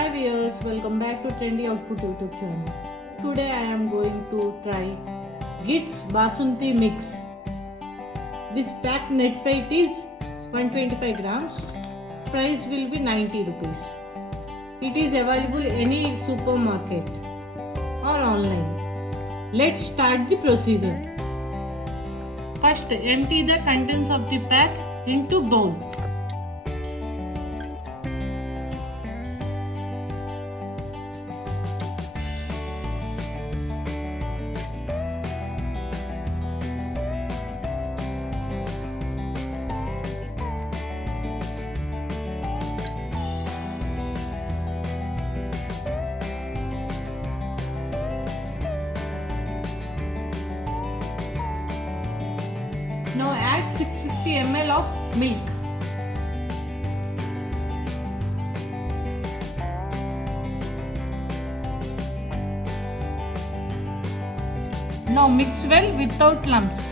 Hi viewers, welcome back to Trendy Output YouTube channel. Today I am going to try Gits Basundi Mix. This pack net weight is 125 grams. Price will be 90 rupees. It is available any supermarket or online. Let's start the procedure. First, empty the contents of the pack into bowl. Now add 650 ml of milk. Now mix well without lumps.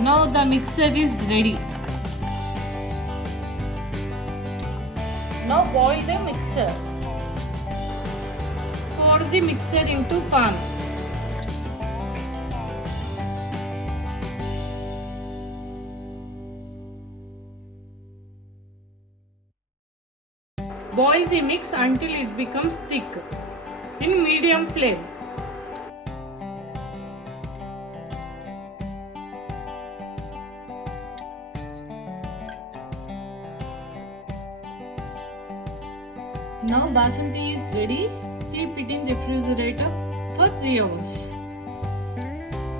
Now the mixture is ready. Now boil the mixture. Pour the mixture into pan. Boil the mix until it becomes thick in medium flame. Now Basundi is ready. Keep it in refrigerator for 3 hours.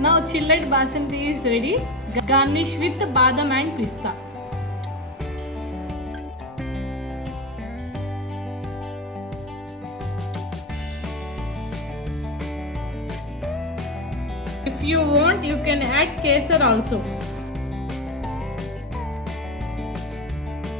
Now chilled Basundi is ready. Garnish with badam and pista. If you want, you can add kesar also.